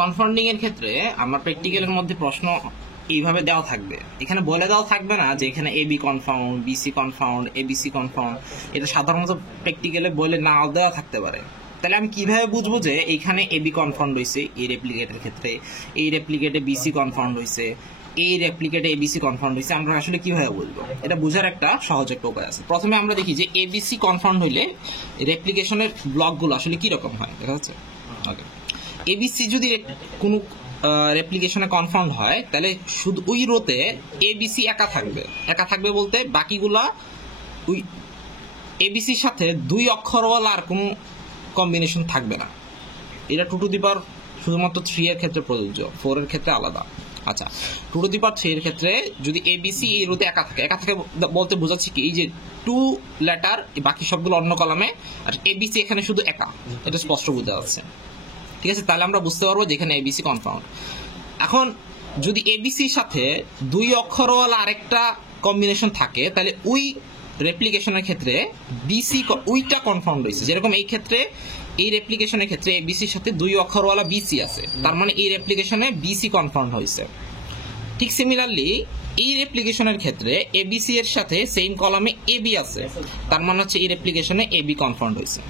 কনফাউন্ডিং এর ক্ষেত্রে আমার প্র্যাকটিক্যালের মধ্যে প্রশ্ন এইভাবে দেওয়া থাকবে, এখানে বলে দেওয়া থাকবে না যে এখানে এবি কনফাউন্ড, বিসি কনফাউন্ড, এবিসি কনফাউন্ড। এটা সাধারণত প্র্যাকটিক্যালে বলে নাও দেওয়া থাকতে পারে। তাহলে আমি কিভাবে বুঝবো যে এইখানে এবি কনফাউন্ড হয়েছে এই রেপ্লিকেটের ক্ষেত্রে, এই রেপ্লিকেটে বিসি কনফাউন্ড হয়েছে, এই রেপ্লিকেটে এবিসি কনফাউন্ড হয়েছে, আমরা আসলে কিভাবে বুঝবো? এটা বোঝার একটা সহজ একটা উপায় আছে। প্রথমে আমরা দেখি যে এবিসি কনফাউন্ড হইলে রেপ্লিকেশনের ব্লকগুলো আসলে কি রকম হয়, দেখা যাচ্ছে? ওকে, এবিসি যদি কোনো রেপ্লিকেশনে কনফাউন্ড হয় তাহলে শুধু ওই রোতে এবিসি একা থাকবে বলতে বাকিগুলা ওই এবিসির সাথে 2 অক্ষরওয়ালা আর কোনো কম্বিনেশন থাকবে না। এটা 2 টু দি পাওয়ার শুধুমাত্র 3 এর ক্ষেত্রে প্রযোজ্য, 4 এর ক্ষেত্রে আলাদা। আচ্ছা, 2 টু দি পাওয়ার 3 এর ক্ষেত্রে যদি এবিসি এই রোতে একা থাকে বলতে বোঝাচ্ছি কি, এই যে 2 লেটার বাকি সবগুলো অন্য কলামে, আর এবিসি এখানে শুধু একা, এটা স্পষ্ট বোঝা যাচ্ছে। ঠিক আছে, তাহলে আমরা বুঝতে পারবো যে এখানে এবিসি কনফাউন্ড। এখন যদি এবিসির সাথে 2 অক্ষরওয়ালা আরেকটা কম্বিনেশন থাকে তাহলে ওই রেপ্লিকেশনের ক্ষেত্রে বিসি ওইটা কনফাউন্ড হয়েছে। যেরকম এই ক্ষেত্রে এই রেপ্লিকেশনের ক্ষেত্রে এবিসির সাথে 2 অক্ষরওয়ালা বিসি আছে, তার মানে এই রেপ্লিকেশনে বিসি কনফাউন্ড হয়েছে। ঠিক সিমিলারলি এই রেপ্লিকেশনের ক্ষেত্রে এবিসি এর সাথে সেম কলামে এবি আছে, তার মানে হচ্ছে এই রেপ্লিকেশনে এবি কনফাউন্ড হয়েছে।